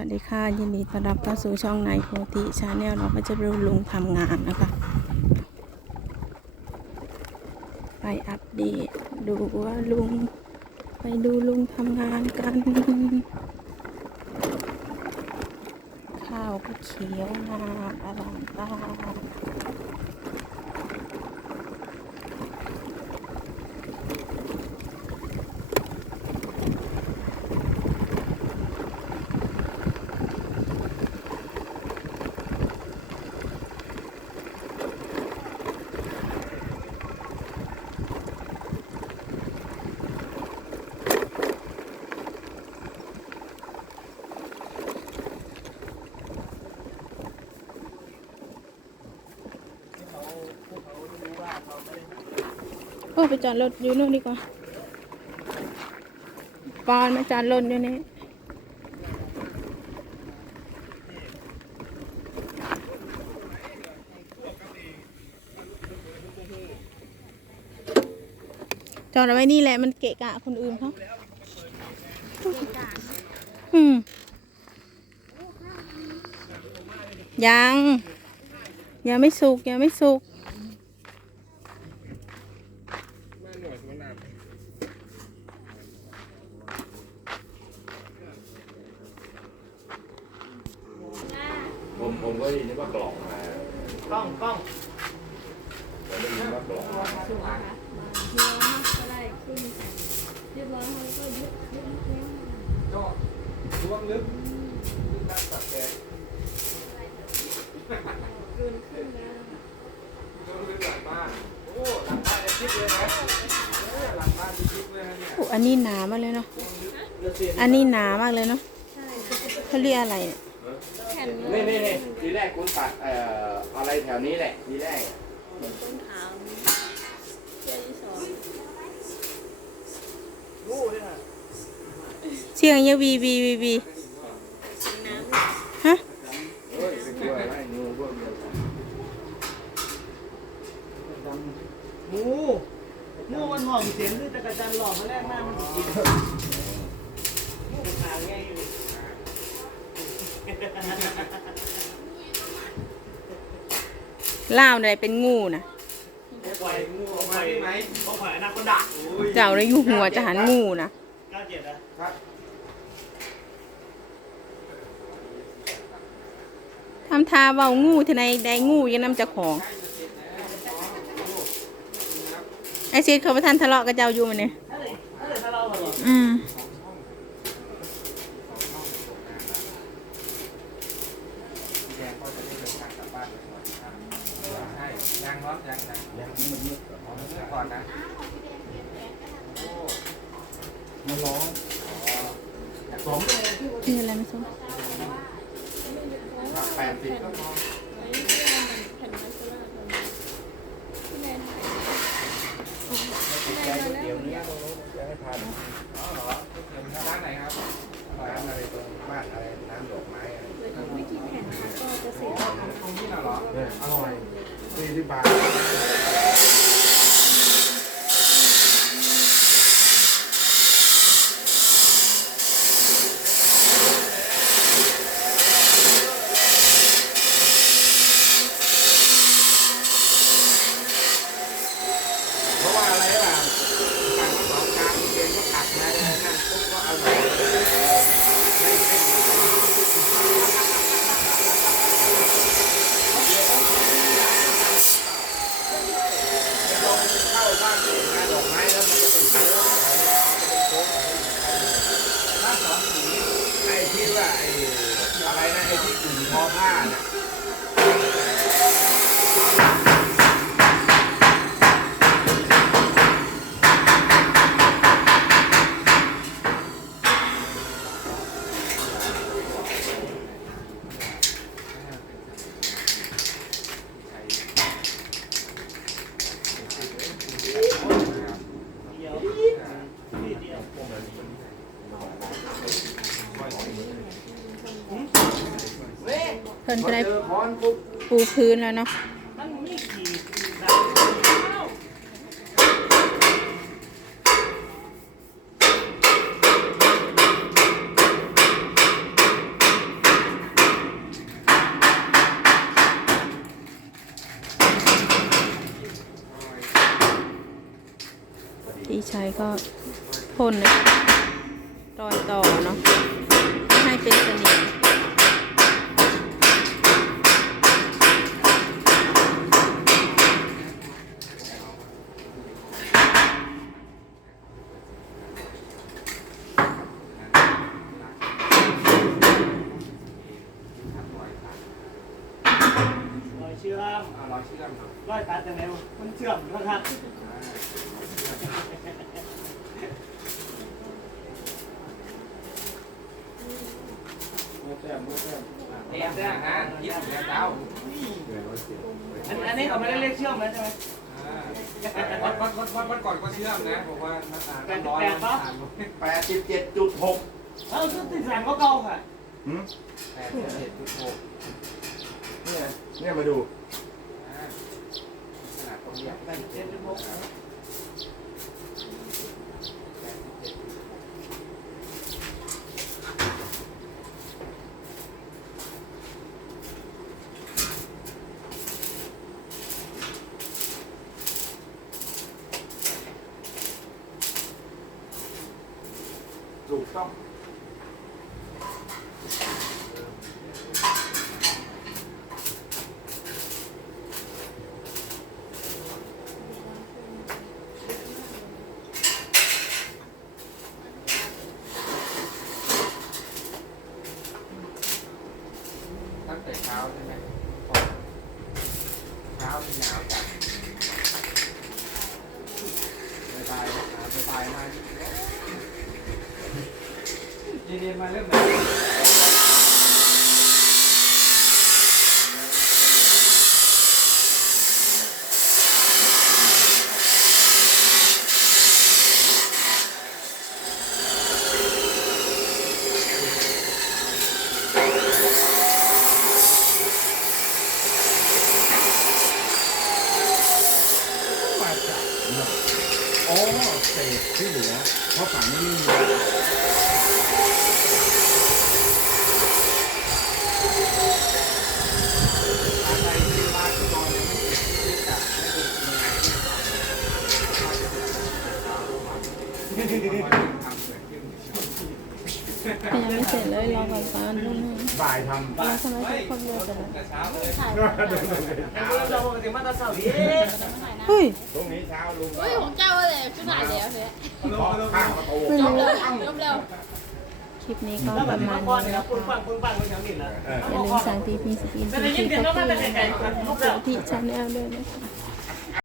วัสดีค่ะ ยินดีต้อนรับเข้าสู่ช่องนายโพธิชาแนลเราก็จะไปดูลุงทำงานนะคะ ไปอัปเดตดูว่าลุง ไปดูลุงทำงานกัน ข้าวก็เขียวนาอลังตาโไปจอดรถอยู่นู่นดีกว่าปอนมาจอดรถอยู่นี่จอดเอาไว้นี่แหละมันเกะกะคนอื่นเขาอืมยัง ยังไม่สุกยังไม่สุก ผมผมก็ได้ยินว่ากล่องมากล้องกล้องผมได้ยินว่ากล่องมาสูงอะค่ะมาเยอะมากก็ได้ขึ้นแต่เรียบร้อยเขาก็ยุบยุบยุบก็ล้วงลึกลึกนักตัดแกนเกินครึ่งแล้วล้วงลึกหลังบ้านโอ้หลังบ้านในคลิปเลยนะเออหลังบ้านในคลิปเลยนะเนี่ยโอ้อันนี้หนามากเลยเนาะเรือเสียนอันนี้หนามากเลยเนาะใช่เขาเรียกอะไรเนี่ย แผ่นนี่นี่นี่ทีแรกคุณตัดเอ่ออะไรแถวนี้แหละทีแรกต้นขาวเจ้าที่สองงูเนี่ยนะเสียงเยอะวีวีวีวีสีน้ฮะโอ้ยไปกลัวอะไรงูพวกเดียวกันงูงูมันห่องเสียงด้วยจักรจันทร์หลอกมาแรกหน้ามันกินงูขาวไงอยู่ ล่าวอะไรเป็นงูนะปล่อยงูออกมาได้ไหมเขาปล่อยอนาคอนดาโอ้ยเจ้าเลยอยู่หัวจะหันงูนะเก้าเจ็ดอะครับทำทาเบางูที่ในใดงูยังนำเจ้าของ ไอซีดเขาไปทันทะเลาะกับเจ้าอยู่มันเนี่ยเฮ้ยเฮ้ยถ้าเราแบบอืม แดง ก็จะได้เดินทางกลับบ้านก่อนใช่ยังรถยังยังยังมันมืดก่อนอ๋อมันมืดก่อนนะโอ้มันร้องอ๋อสมนี่อะไรไม่รู้แปดสิบก็พอไว้ที่ว่ามันแผ่นไม้โซล่าร์ที่แนนถ่ายที่แนนมาแล้วเดี๋ยวนี้ตรงนู้นจะให้พาดูอ๋อเหรอร้านไหนครับ ร้านอะไรตรงบ้านอะไรน้ำดอกไม้อะไรโดยที่ไม่คิดแผ่นนะคะก็จะเสร็จตรงนี้น่ะเหรอเนี่ยอร่อยสี่สิบบาท นก็ได้ปูพื้นแล้วเนาะที่ใช้ก็พ่นรอยต่อเนาะให้เป็นสนิม อยเชื่อมเอาร้อยเชื่อมเนาะรอยตัดยังไงวะมันเชื่อมนะครับเตรียมได้นะยิบแล้วเจ้าอันอันนี้เขาไม่ได้เรียกเชื่อมนะใช่ไหมวัดวัดวัดวัดวัดก่อนก็เชื่อมนะบอกว่าน้ำตาลแปดสิบร้อยแปดปะแปดสิบเจ็ดจุดหกเอ้าชุดติดแสงก็เก่าค่ะแปดสิบเจ็ดจุดหกเนี่ยเนี่ยมาดู ขนาดตรงนี้ แปดสิบเจ็ดจุดหก ถูกต้องตั้งแต่เช้าใช่ ไหมเช้ามีหนาวจัดบายบายหาบายมาเย็นๆมาเริ่มแบบ มาจากเนาะอ๋อ เศษที่เหลือ เพราะฝั่งนี้ไม่มีอะไรที่บ้านที่นอนยังไม่เสร็จที่จะไม่ได้กินอะไรที่ทำมาจะทำเกิดขึ้นก็ยังไม่เสร็จเลยรอก่อนตอนนู้นบ่ายทเราทำไมทุกคนเลิกกันแต่เช้าเลยถ่ายำรูปโดนเลยไอ้พวกเราปกติมาตราเสาร์นี้ถ่ายนะเฮ้ยตรงนี้เช้าลุง เฮ้ยของเจ้าเลย ขึ้นมาแล้วเนี่ยเคาะข้างประตูไม่รู้เร็วจบเร็วคลิปนี้ก็ประมาณอนนี้เนี่ยนะปึ้งปังปึ้งปังไปแถวนี้แหละอย่าลืมสั่งตีพีสกินสกินเสีก็แล้วคืมันอจะไกลๆลูกที่ชาแนลด้วยนะคะ